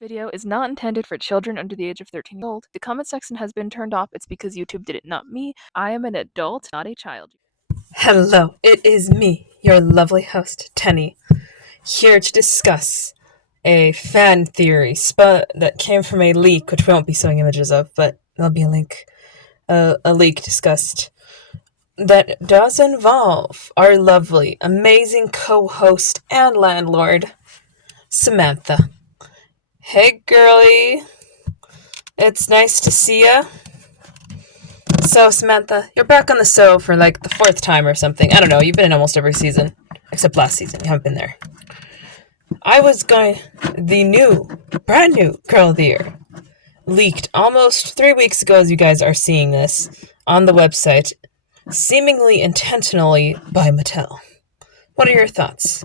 Video is not intended for children under the age of 13 years old. The comment section has been turned off. It's because YouTube did it, not me. I am an adult, not a child. Hello, it is me, your lovely host, Tenney, here to discuss a fan theory that came from a leak, which we won't be showing images of, but there'll be a link, a leak discussed, that does involve our lovely, amazing co-host and landlord, Samantha. Hey, girlie. It's nice to see ya. So, Samantha, you're back on the show for like the fourth time or something. I don't know, you've been in almost every season, except last season. You haven't been there. The brand new Girl of the Year, leaked almost 3 weeks ago as you guys are seeing this on the website, seemingly intentionally by Mattel. What are your thoughts?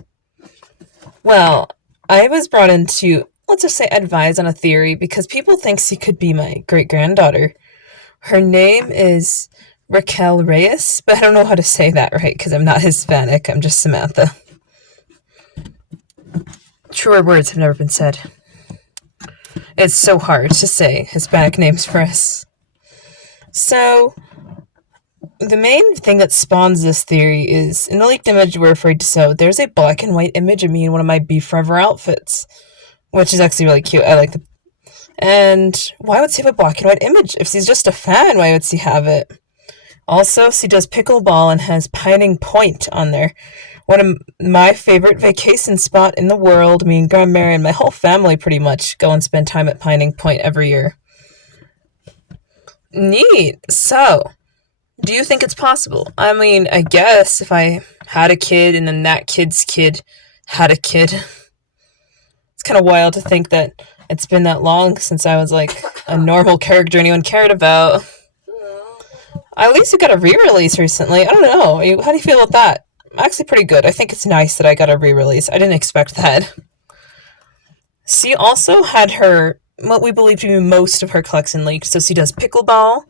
Well, I was brought in to, let's just say, advise on a theory because people think she could be my great-granddaughter. Her name is Raquel Reyes, but I don't know how to say that right because I'm not Hispanic. I'm just Samantha. Truer words have never been said. It's so hard to say Hispanic names for us. So, the main thing that spawns this theory is, in the leaked image we're afraid to show, there's a black and white image of me in one of my Be Forever outfits, which is actually really cute. I like the... And why would she have a black and white image? If she's just a fan, why would she have it? Also, she does pickleball and has Pining Point on there. One of my favorite vacation spot in the world. Me and Grandma Mary and my whole family pretty much go and spend time at Pining Point every year. Neat. So, do you think it's possible? I mean, I guess if I had a kid and then that kid's kid had a kid. It's kind of wild to think that it's been that long since I was like a normal character anyone cared about. At least you got a re-release recently. I don't know. How do you feel about that? Actually pretty good. I think it's nice that I got a re-release. I didn't expect that. She also had what we believe to be most of her collection leaked. So she does pickleball.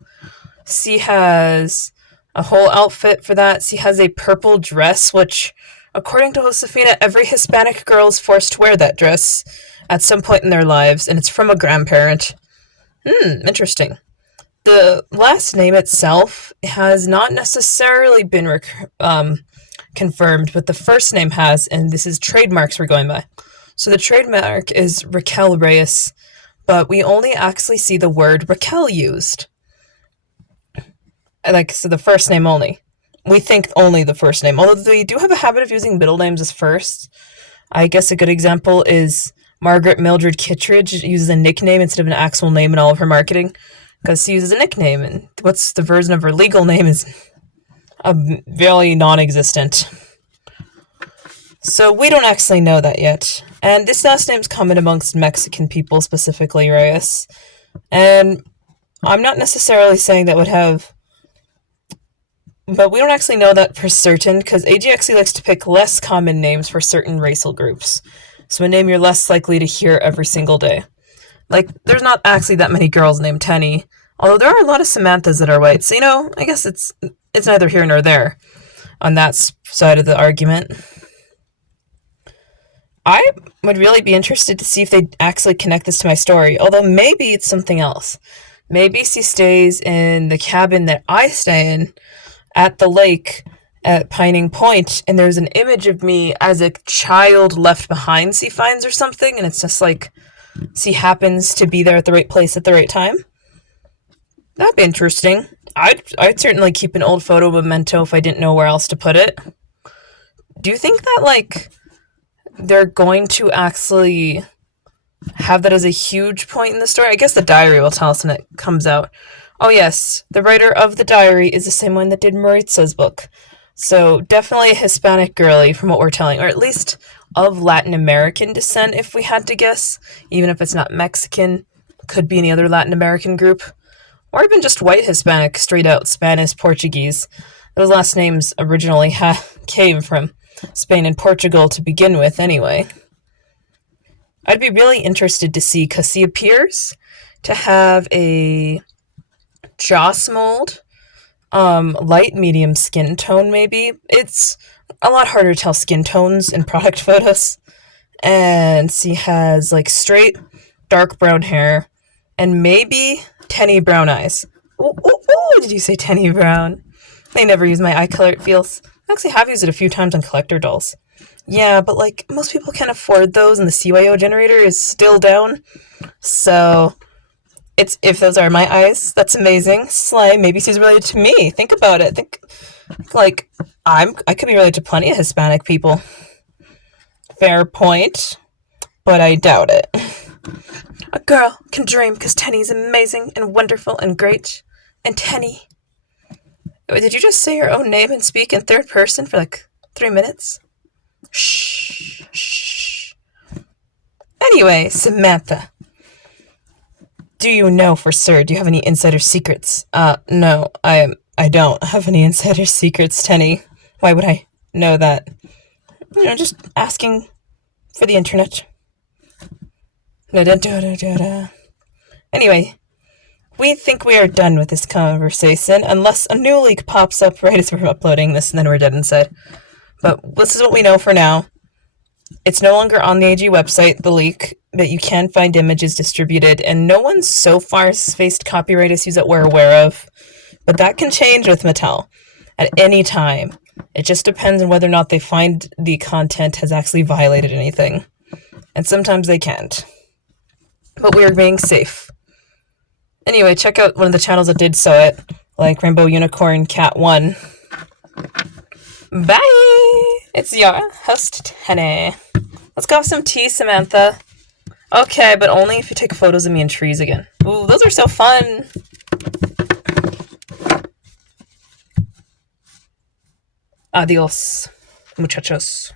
She has a whole outfit for that. She has a purple dress, which, according to Josefina, every Hispanic girl is forced to wear that dress at some point in their lives, and it's from a grandparent. Interesting. The last name itself has not necessarily been confirmed, but the first name has, and this is trademarks we're going by. So the trademark is Raquel Reyes, but we only actually see the word Raquel used. So the first name only. We think only the first name, although they do have a habit of using middle names as first. I guess a good example is Margaret Mildred Kittredge uses a nickname instead of an actual name in all of her marketing, because she uses a nickname, and what's the version of her legal name is very non-existent. So we don't actually know that yet. And this last name's common amongst Mexican people, specifically Reyes. And I'm not necessarily saying that would have... But we don't actually know that for certain, because AG actually likes to pick less common names for certain racial groups. So a name you're less likely to hear every single day. Like, there's not actually that many girls named Tenney, although there are a lot of Samanthas that are white. So, I guess it's neither here nor there on that side of the argument. I would really be interested to see if they actually connect this to my story, although maybe it's something else. Maybe she stays in the cabin that I stay in at the lake at Pining Point, and there's an image of me as a child left behind she finds or something, and it's just like she happens to be there at the right place at the right time. That'd be interesting. I'd certainly keep an old photo memento if I didn't know where else to put it. Do you think that, they're going to actually have that as a huge point in the story? I guess the diary will tell us when it comes out. Oh yes, the writer of the diary is the same one that did Maritza's book. So definitely a Hispanic girly from what we're telling, or at least of Latin American descent if we had to guess, even if it's not Mexican, could be any other Latin American group, or even just white Hispanic, straight out Spanish, Portuguese. Those last names originally came from Spain and Portugal to begin with anyway. I'd be really interested to see, because he appears to have a Joss mold, light medium skin tone maybe. It's a lot harder to tell skin tones in product photos. And she has straight dark brown hair, and maybe Tenney brown eyes. Ooh, did you say Tenney brown? I never use my eye color, it feels. I actually have used it a few times on collector dolls. Yeah, but like, most people can't afford those, and the CYO generator is still down. So, it's if those are my eyes, that's amazing. Slay, maybe she's related to me. Think about it. Think, like, I could be related to plenty of Hispanic people. Fair point, but I doubt it. A girl can dream because Tenny's amazing and wonderful and great. And Tenney. Did you just say your own name and speak in third person for like 3 minutes? Shh. Anyway, Samantha. Do you know for sure? Do you have any insider secrets? No, I don't have any insider secrets, Tenney. Why would I know that? Just asking for the internet. Anyway, we think we are done with this conversation, unless a new leak pops up right as we're uploading this, and then we're dead inside. But this is what we know for now. It's no longer on the AG website, the leak, but you can find images distributed, and no one so far has faced copyright issues that we're aware of. But that can change with Mattel at any time. It just depends on whether or not they find the content has actually violated anything. And sometimes they can't. But we are being safe. Anyway, check out one of the channels that did so it, like Rainbow Unicorn Cat 1. Bye! It's your host, Tenney. Let's go have some tea, Samantha. Okay, but only if you take photos of me in trees again. Ooh, those are so fun! Adios, muchachos.